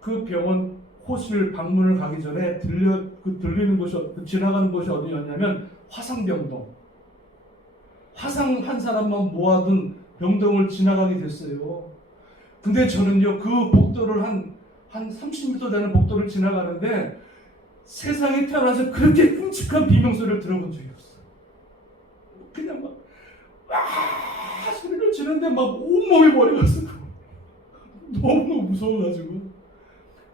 그 병원 호실 방문을 가기 전에 들리는 곳이, 지나가는 곳이 어디였냐면 화상병동. 화상 한 사람만 모아둔 병동을 지나가게 됐어요. 근데 저는요, 그 복도를 한 30m 되는 복도를 지나가는데 세상에 태어나서 그렇게 끔찍한 비명소리를 들어본 적이 없어요. 그냥 막 소리를 지르는데 막 온몸이 머리가 너무 무서워가지고.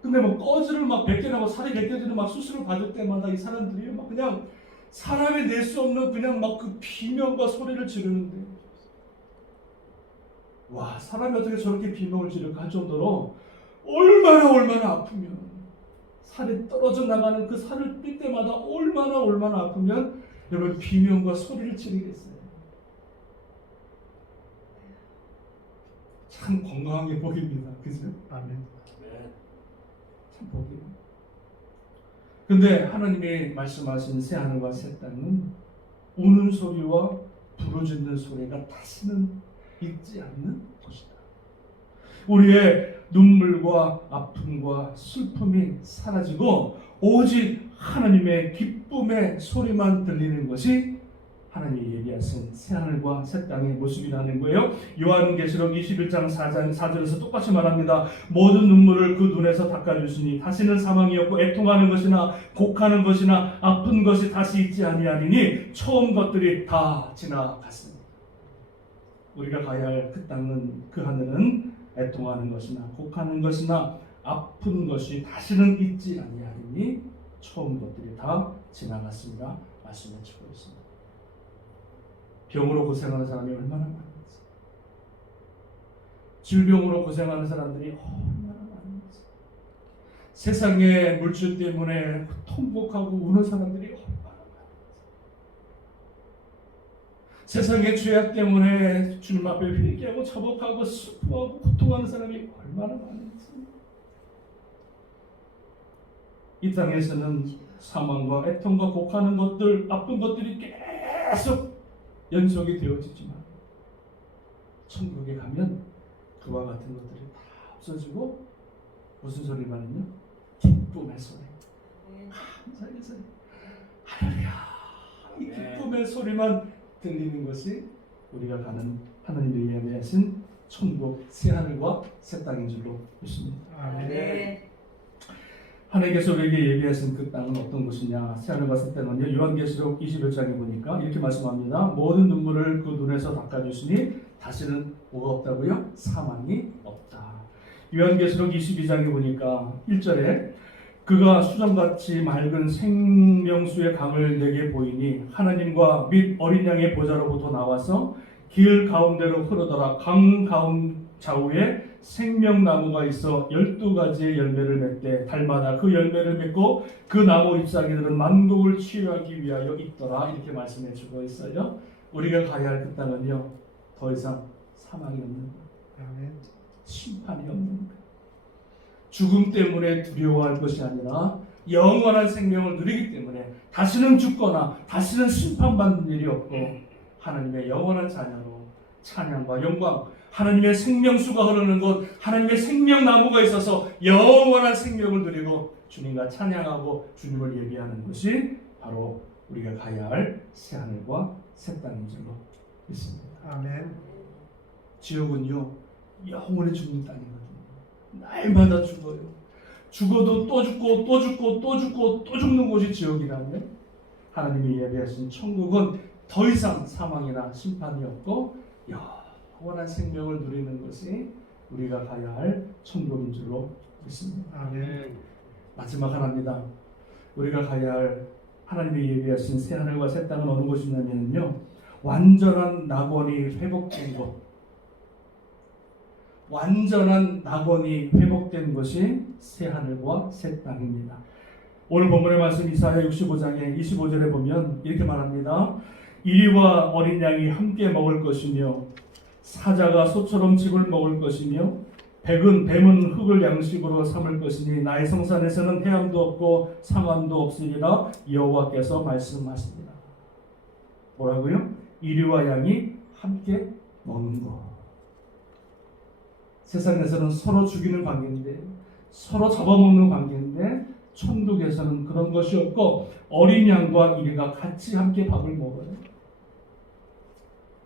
근데 뭐 꺼지를 막 벗겨내고 살이 벗겨지는 막 수술을 받을 때마다 이 사람들이 막 그냥 사람이 낼 수 없는 그냥 막 그 비명과 소리를 지르는데, 와, 사람이 어떻게 저렇게 비명을 지를까 할 정도로 얼마나 아프면, 살이 떨어져 나가는 그 살을 뺄 때마다 얼마나 아프면 여러분 비명과 소리를 지르겠어요. 참 건강하게 보입니다. 그죠? 아멘. 참 복이에요. 근데 하나님이 말씀하신 새 하늘과 새 땅은 우는 소리와 부르짖는 소리가 다시는 있지 않는 곳이다. 우리의 눈물과 아픔과 슬픔이 사라지고 오직 하나님의 기쁨의 소리만 들리는 것이 하나님이 예비하신 새하늘과 새 땅의 모습이라는 거예요. 요한계시록 21장 4절에서 똑같이 말합니다. 모든 눈물을 그 눈에서 닦아주시니 다시는 사망이 없고 애통하는 것이나 곡하는 것이나 아픈 것이 다시 있지 아니하리니 처음 것들이 다 지나갔습니다. 우리가 가야 할 그 땅은, 그 하늘은 애통하는 것이나 곡하는 것이나 아픈 것이 다시는 있지 아니하리니 처음 것들이 다 지나갔습니다. 말씀해 주고 있습니다. 병으로 고생하는 사람이 얼마나 많은지, 질병으로 고생하는 사람들이 얼마나 많은지, 세상의 물질 때문에 통곡하고 우는 사람들이 얼마나 많은지, 세상의 죄악 때문에 주님 앞에 회개하고 자복하고 슬퍼하고 고통하는 사람이 얼마나 많은지. 이 땅에서는 사망과 애통과 곡하는 것들, 아픈 것들이 계속 연속이 되어지지만 천국에 가면 그와 같은 것들이 다 없어지고 무슨 소리만은요? 기쁨의 소리, 감사의 소리, 할렐루야, 이 기쁨의 소리만 들리는 것이 우리가 가는 하나님의 예비하신 천국 새하늘과 새 땅인 줄로 믿습니다. 하나님께서 우리에게 예비하신 그 땅은 어떤 곳이냐? 새하늘과 새 땅은요, 요한계시록 21장에 보니까 이렇게 말씀합니다. 모든 눈물을 그 눈에서 닦아주시니 다시는 뭐가 없다고요? 사망이 없다. 요한계시록 22장에 보니까 1절에 그가 수정같이 맑은 생명수의 강을 내게 보이니 하나님과 및 어린 양의 보좌로부터 나와서 길 가운데로 흐르더라. 강 가운 좌우에 생명나무가 있어 12가지의 열매를 맺되 달마다 그 열매를 맺고 그 나무 잎사귀들은 만국을 치유하기 위하여 있더라. 이렇게 말씀해 주고 있어요. 우리가 가야 할 그 땅은요, 더 이상 사망이 없는 것, 심판이 없는 거예요. 죽음 때문에 두려워할 것이 아니라 영원한 생명을 누리기 때문에 다시는 죽거나 다시는 심판받는 일이 없고 하나님의 영원한 자녀로 찬양과 영광, 하나님의 생명수가 흐르는 곳, 하나님의 생명나무가 있어서 영원한 생명을 누리고 주님과 찬양하고 주님을 예배하는 것이 바로 우리가 가야 할 새하늘과 새 땅인 줄로 믿습니다. 아멘. 지옥은요 영원히 죽는 땅이거든요. 날마다 죽어요. 죽어도 또 죽고 또 죽고 또 죽고 또 죽는 곳이 지옥이라면 하나님이 예배하신 천국은 더 이상 사망이나 심판이 없고 영원한 생명을 누리는 것이 우리가 가야 할 천국인 줄로 믿습니다. 아멘. 마지막 하나입니다. 우리가 가야 할 하나님이 예비하신 새 하늘과 새 땅은 어느 곳이냐면요, 완전한 낙원이 회복된 곳, 완전한 낙원이 회복된 것이 새 하늘과 새 땅입니다. 오늘 본문의 말씀 이사야 65장의 25절에 보면 이렇게 말합니다. 이리와 어린 양이 함께 먹을 것이며 사자가 소처럼 즙을 먹을 것이며 뱀은 흙을 양식으로 삼을 것이니 나의 성산에서는 해함도 없고 상함도 없으리라 여호와께서 말씀하십니다. 뭐라고요? 이리와 양이 함께 먹는 것. 세상에서는 서로 죽이는 관계인데, 서로 잡아먹는 관계인데, 천국에서는 그런 것이 없고 어린 양과 이리가 같이 함께 밥을 먹어요.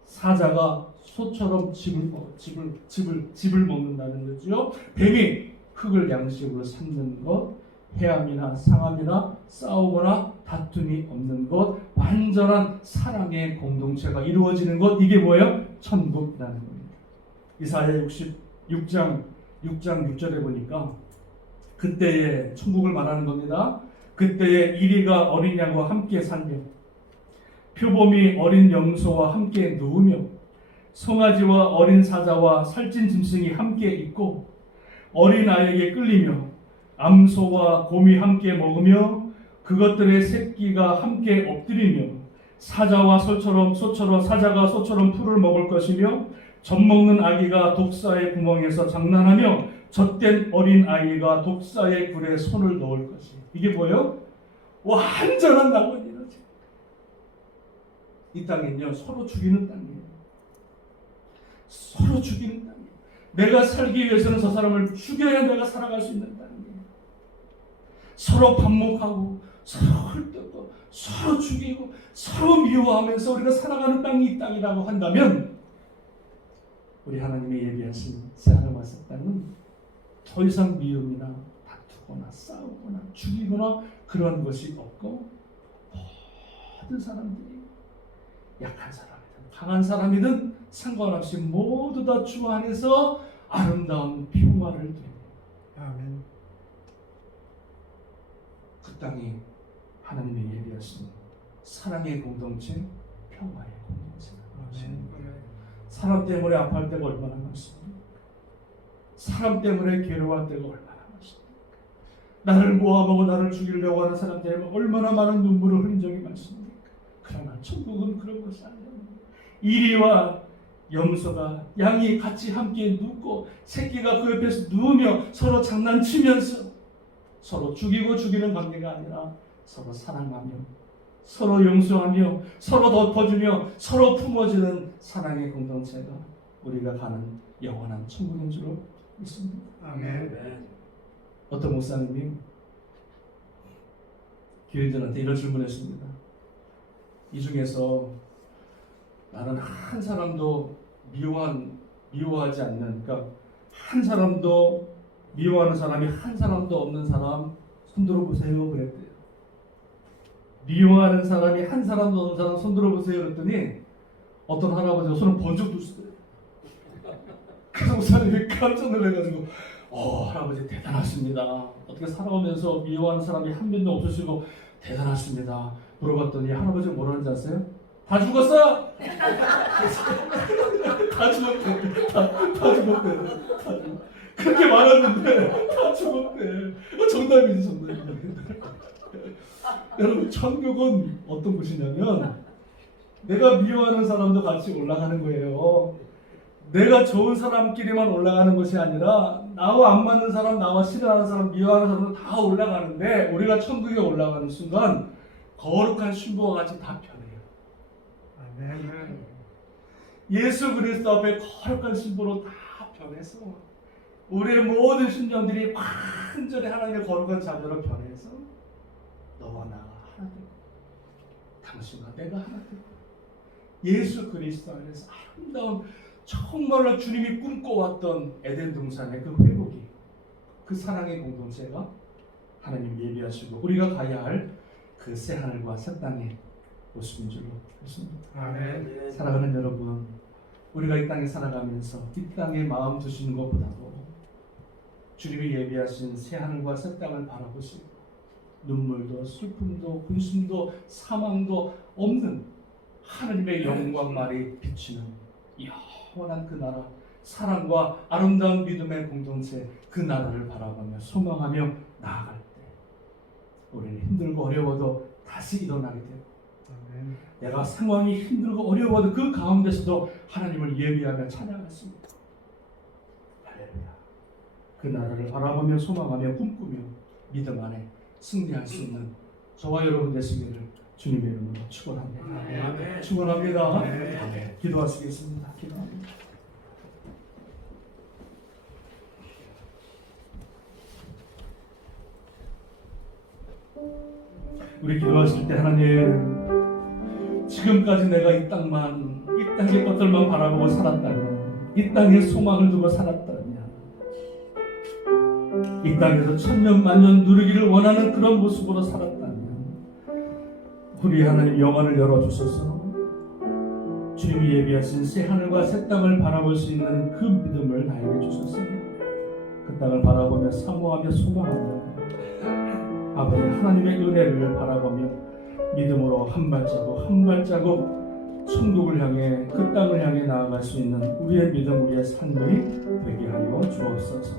사자가 소처럼 즙을 먹는다는 거죠. 뱀이 흙을 양식으로 삼는 것, 해함이나 상함이나 싸우거나 다툼이 없는 것, 완전한 사랑의 공동체가 이루어지는 것, 이게 뭐예요? 천국이라는 겁니다. 이사야 66장 6절에 보니까 그때의 천국을 말하는 겁니다. 그때의 이리가 어린 양과 함께 살며 표범이 어린 염소와 함께 누우며 송아지와 어린 사자와 살찐 짐승이 함께 있고 어린 아이에게 끌리며 암소와 곰이 함께 먹으며 그것들의 새끼가 함께 엎드리며 사자가 소처럼 풀을 먹을 것이며 젖먹는 아기가 독사의 구멍에서 장난하며 젖된 어린 아이가 독사의 굴에 손을 넣을 것이. 이게 뭐예요? 완전한 낙원이라지. 이 땅은요 서로 죽이는 땅이에요. 서로 죽이는 땅이에요. 내가 살기 위해서는 저 사람을 죽여야 내가 살아갈 수 있는 땅이에요. 서로 반목하고 서로 헐뜯고 서로 죽이고 서로 미워하면서 우리가 살아가는 땅이 이 땅이라고 한다면 우리 하나님의 예비하신 새하늘과 새 땅은 더 이상 미움이나 다투거나 싸우거나 죽이거나 그런 것이 없고 모든 사람들이 약한 사람이든 강한 사람이든 상관없이 모두 다 주 안에서 아름다운 평화를 누립니다. 아멘. 그 땅이 하나님의 예비하신 사랑의 공동체, 평화의 공동체가 아멘. 사람 때문에 아파할 때가 얼마나 많습니까? 사람 때문에 괴로워할 때가 얼마나 많습니까? 나를 모함하고 나를 죽이려고 하는 사람 때문에 얼마나 많은 눈물을 흘린 적이 많습니까? 그러나 천국은 그런 것이 아니라 이리와 염소가 양이 같이 함께 눕고 새끼가 그 옆에서 누우며 서로 장난치면서 서로 죽이고 죽이는 관계가 아니라 서로 사랑하며 서로 용서하며 서로 덮어주며 서로 품어주는 사랑의 공동체가 우리가 가는 영원한 천국인 줄로 믿습니다. 아멘. 어떤 목사님이 교인들한테 이런 질문했습니다. 이 중에서 나는 한 사람도 미워하지 않는, 그러니까 한 사람도 미워하는 사람이 한 사람도 없는 사람 손들어 보세요 그랬대요. 미워하는 사람이 한 사람도 없는 사람 손들어 보세요 그랬더니 어떤 할아버지가 손을 번쩍 들었어요. 그래서 목사님이 깜짝 놀라가지고 할아버지 대단하십니다. 어떻게 살아오면서 미워하는 사람이 한 명도 없으시고 대단하십니다. 물어봤더니 할아버지가 뭐라는지 아세요? 다 죽었어! 다 죽었대. 다 죽었대. 그렇게 말했는데 다 죽었대. 정답이지 정답. 여러분 천국은 어떤 곳이냐면 내가 미워하는 사람도 같이 올라가는 거예요. 내가 좋은 사람끼리만 올라가는 것이 아니라 나와 안 맞는 사람, 나와 싫어하는 사람, 미워하는 사람도 다 올라가는데 우리가 천국에 올라가는 순간 거룩한 신부와 같이 다 변해요. 예수 그리스도 앞에 거룩한 신부로 다 변해서 우리의 모든 심령들이 완전히 하나님의 거룩한 자녀로 변해서 너와 나가 하나 되고 당신과 내가 하나 되고 예수 그리스도 안에서 아름다운 정말로 주님이 꿈꿔왔던 에덴 동산의 그 회복이 그 사랑의 공동체가 하나님 예비하시고 우리가 가야 할 그 새 하늘과 새 땅의 모습인 줄로 믿습니다. 아멘. 사랑하는 여러분, 우리가 이 땅에 살아가면서 이 땅에 마음 두시는 것보다도 주님이 예비하신 새 하늘과 새 땅을 바라보시고 눈물도 슬픔도 군숨도 사망도 없는 하나님의 영광만이 비치는 영원한 그 나라, 사랑과 아름다운 믿음의 공동체, 그 나라를 바라보며 소망하며 나아갈 때 우리는 힘들고 어려워도 다시 일어나게 되고 내가 상황이 힘들고 어려워도 그 가운데서도 하나님을 예비하며 찬양했습니다. 할렐루야. 그 나라를 바라보며 소망하며 꿈꾸며 믿음 안에 승리할 수 있는 저와 여러분 되시기를 주님의 이름으로 축원합니다. 아멘. 축원합니다. 아멘. 아멘. 기도하시겠습니다. 기도합니다. 우리 기도하실 때 하나님, 지금까지 내가 이 땅의 것들만 바라보고 살았다면, 이 땅에 소망을 두고 살았다면, 이 땅에서 천년 만년 누리기를 원하는 그런 모습으로 살았다면, 우리 하나님 영안을 열어주셔서 주님이 예비하신 새 하늘과 새 땅을 바라볼 수 있는 그 믿음을 나에게 주셨으며 그 땅을 바라보며 사모하며 소망하며 아버지 하나님의 은혜를 바라보며 믿음으로 한 발자국 한 발자국 천국을 향해 그 땅을 향해 나아갈 수 있는 우리의 믿음, 우리의 삶이 되게 하여 주옵소서.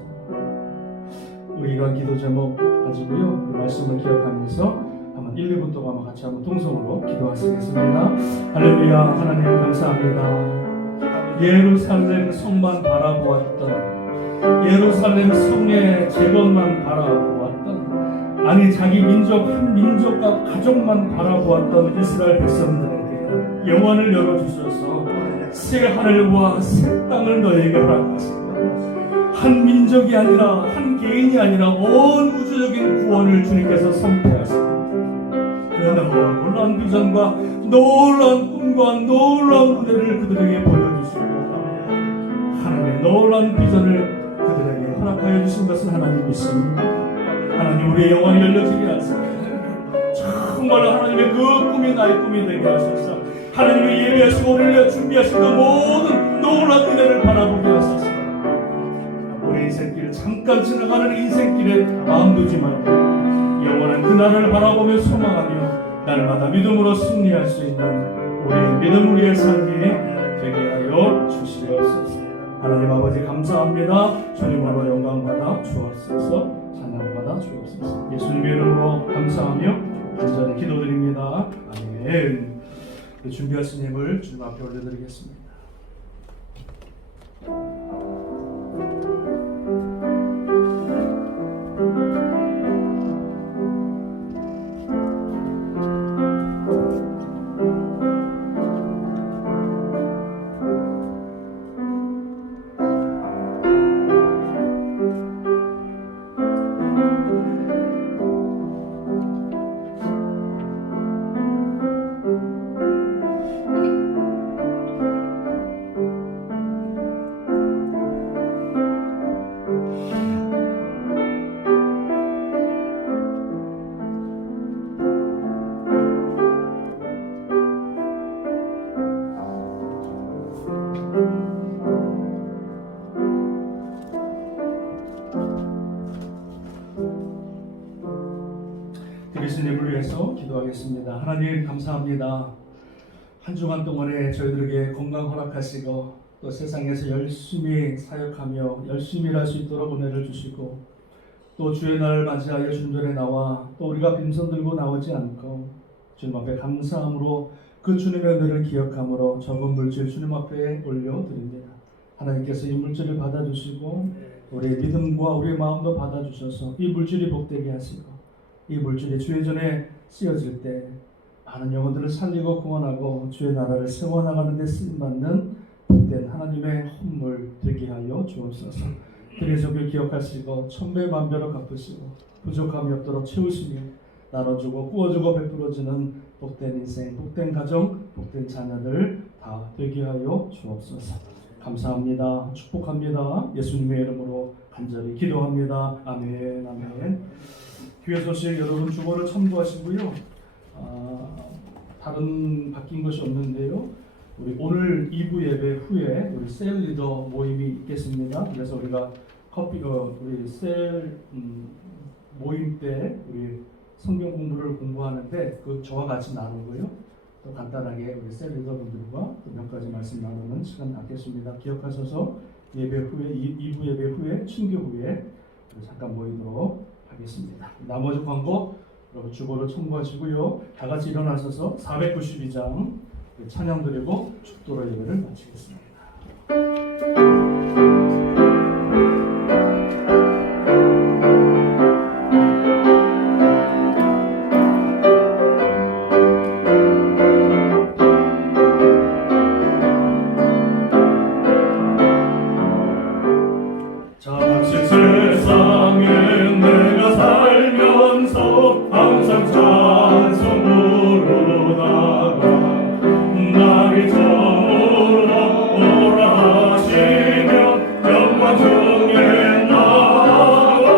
우리 이러한 기도 제목 가지고요, 이 말씀을 기억하면서 한번 1, 2분 동안 같이 한번 동성으로 기도하시겠습니다. 할렐루야. 하나님 감사합니다. 예루살렘 성만 바라보았던, 예루살렘 성의 제것만 바라보았던, 아니 자기 민족 한 민족과 가족만 바라보았던 이스라엘 백성들에게 영안을 열어주셔서 새 하늘과 새 땅을 너에게 허락하시고 한 민족이 아니라 한 개인이 아니라 온 우주적인 구원을 주님께서 선포하시고 그 놀라운 비전과 놀라운 꿈과 놀라운 무대를 그들에게 보여주시고 하나님의 놀라운 비전을 그들에게 허락하여 주신 것을 하나님 믿습니다. 하나님 우리의 영혼이 열려지게 하소서. 정말로 하나님의 그 꿈이 나의 꿈이 되게 하소서. 하나님의 예배하시고 우리를 준비하신 그 모든 놀라운 은혜를 바라보게 하소서. 우리 인생길 잠깐 지나가는 인생길에 마음 두지 말고 영원한 그 나라를 바라보며 소망하며 날마다 믿음으로 승리할 수 있는 우리의 믿음, 우리의 삶이 되게 하여 주시옵소서. 하나님 아버지 감사합니다. 주님으로 영광받아 주옵소서. 찬양받아 주옵소서. 예수님의 이름으로 감사하며 간절히 기도드립니다. 아멘. 준비하신 예물 주님 앞에 올려드리겠습니다. 드리신 예물을 위해서 기도하겠습니다. 하나님 감사합니다. 한 주간 동안에 저희들에게 건강 허락하시고 또 세상에서 열심히 사역하며 열심히 일할 수 있도록 은혜를 주시고 또 주의 날을 맞이하여 주님 전에 나와 또 우리가 빈손 들고 나오지 않고 주님 앞에 감사함으로 그 주님의 은혜를 기억함으로 적은 물질 주님 앞에 올려드립니다. 하나님께서 이 물질을 받아주시고 우리의 믿음과 우리의 마음도 받아주셔서 이 물질이 복되게 하시고 이 물질이 주의 전에 쓰여질 때 많은 영혼들을 살리고 구원하고 주의 나라를 세워나가는 데 쓰임받는 복된 하나님의 헌물 되게 하여 주옵소서. 그의 적을 기억하시고 천배 만배로 갚으시고 부족함이 없도록 채우시며 나눠주고 구워주고 베풀어주는 복된 인생, 복된 가정, 복된 자녀들 다 되게 하여 주옵소서. 감사합니다. 축복합니다. 예수님의 이름으로 간절히 기도합니다. 아멘. 아멘. 교회 소식 여러분 주보를 참고하시고요. 다른 바뀐 것이 없는데요. 우리 오늘 2부 예배 후에 우리 셀 리더 모임이 있겠습니다. 그래서 우리가 우리 셀 모임 때 우리 성경 공부를 공부하는데 저와 같이 나누고요. 또 간단하게 우리 셀 리더분들과 또 몇 가지 말씀 나누는 시간 갖겠습니다. 기억하셔서 예배 후에 2부 예배 후에 친교 후에 잠깐 모이도록 하겠습니다. 나머지 광고 여러분 주보를 참고하시고요. 다 같이 일어나셔서 492장 찬양 드리고 축도로 예배를 마치겠습니다. 잠시 세상에 내가 살면서 항상 찬송 부르다가 날이 저물어 오라 하시며 영광 중에 나가리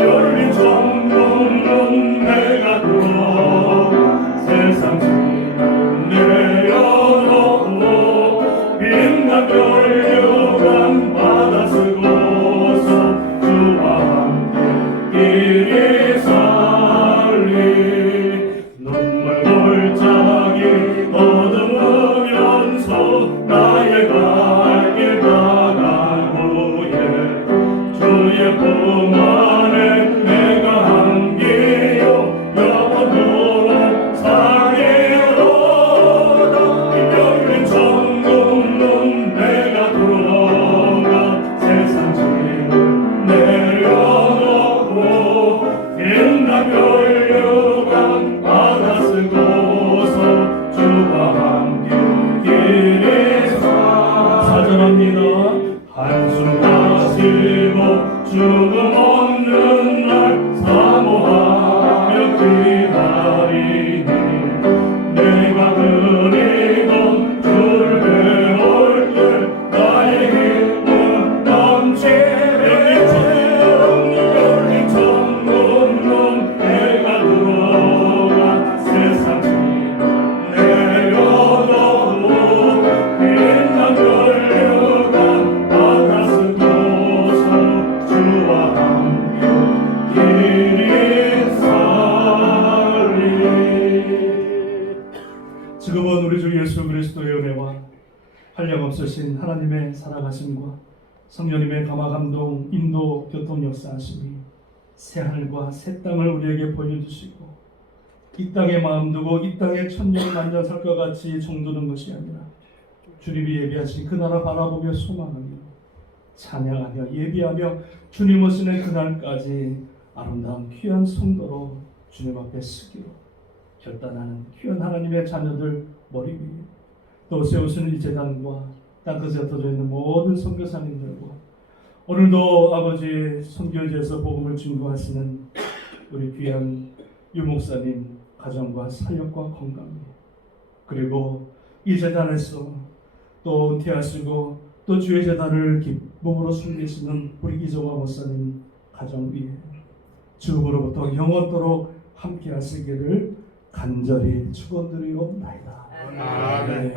열린 천문은 내가 들어 세상 짐을 내려놓고 빛난 별유관 바다 쓰고서 주와 함께 길이 살리 눈물 골짜기 더듬으면서 나의 갈 길 가간 후에 주의 품 안에 내가 함께요 영원토록 살리로다 열린 천국문 내가 들어가 세상 짐을 내려놓고 빛난 별유관 바다 쓰고서 주와 함께 길이 사전합니다. 한숨 마시고 죽음 없는 날 사모하며 기다리니 내가 그리던 주를 배울 때 나의 힘은 넘치네 열린 천국문 내가 들어가 세상 짐을 내려놓고 빛난 별유관 바다 쓰고서 주와 함께 길이 살리. 지금은 우리 주 예수 그리스도의 은혜와 한량없으신 하나님의 살아가심과 성령님의 감화감동 인도 교통 역사하심이 새 하늘과 새 땅을 우리에게 보여주시고 이 땅에 마음 두고 이 땅에 천년 만년 살 것 같이 정두는 것이 아니라 주님이 예비하신 그 나라 바라보며 소망하며 찬양하며 예비하며 주님 오시는 그날까지 아름다운 귀한 성도로 주님 앞에 서기로 결단하는 귀한 하나님의 자녀들 머리 위에 또 세우시는 이 재단과 땅끝에 흩어져 있는 모든 선교사님들과 오늘도 아버지 선교지에서 복음을 증거하시는 우리 귀한 유목사님 가정과 사역과 건강 그리고 이 재단에서 또 은퇴하시고 또 주의 재단을 기쁨으로 숨기시는 우리 이종화 목사님 가정 위에 지금으로부터 영원토록 함께 하시기를 간절히 축원드리옵나이다. 아멘.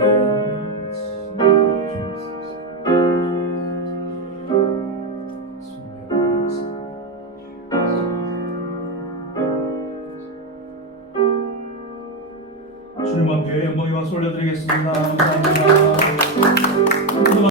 주님 앞에 영광과 올려드리겠습니다. 감사합니다.